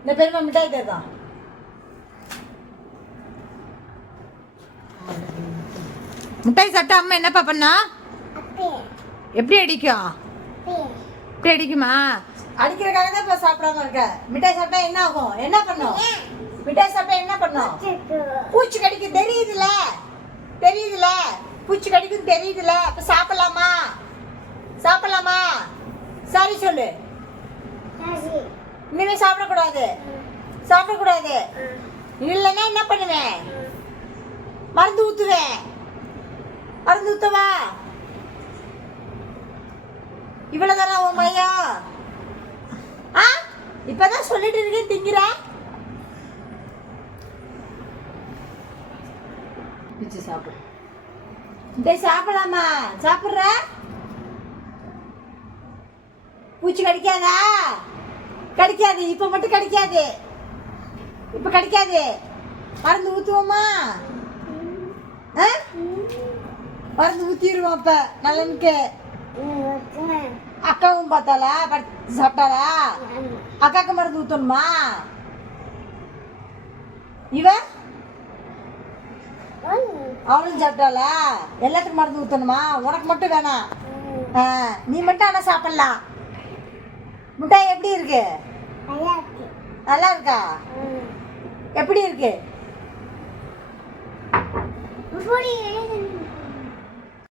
இந்த பெருமை மிட்டாய் தருதான். மிட்டாய் சாப்பிட்டா அம்மா என்னப்பா பண்ணா? எப்படி அடிக்கும்? எப்படி அடிக்குமா? அடிக்கிறதுக்காக தான் இப்போ சாப்பிடாம இருக்க. மிட்டாய் சாப்பிட்டா என்ன ஆகும்? என்ன பண்ணும்? மிட்டாய் சாப்பிட்டா என்ன பண்ணும்? பூச்சி கடிக்கும். தெரியுதுல தெரியுதுல பூச்சி கடிக்கும் தெரியுதுல. அப்ப சாப்பிடலாமா? சாப்பிடலாமா? சரி சொல்லு. இனிமே சாப்பிடக்கூடாது. சாப்பிடக்கூடாது. இல்லைன்னா என்ன பண்ணுவேன்? மருந்து ஊத்துவேன். மருந்து ஊத்தவா? இவ்வளவுதானா உன் மையம்? இப்பதான் சொல்லிட்டு இருக்கேன் திங்கிற. பிச்சு சாப்பிடு. சாப்பிடலாமா? சாப்பிடுற? பூச்சி கடிக்காதா? கடிக்காது. இப்ப மட்டும் கடிக்காது. இப்ப கடிக்காது. மருந்து ஊத்துவோமா? மருந்து ஊத்திடுவோம். அப்ப நல்லனுக்கு அக்காவும் பார்த்தாளா? சாப்பிட்டாளா? அக்காக்கு மருந்து ஊத்தணுமா? இவ அவளும் சாப்பிட்டாளா? எல்லாத்துக்கும் மருந்து ஊத்தணுமா? உனக்கு மட்டும் வேணாம். நீ மட்டும் ஆனா சாப்பிடலாம். மிட்டாய் எப்படி இருக்கு? நல்லா இருக்கா? எப்படி இருக்கு?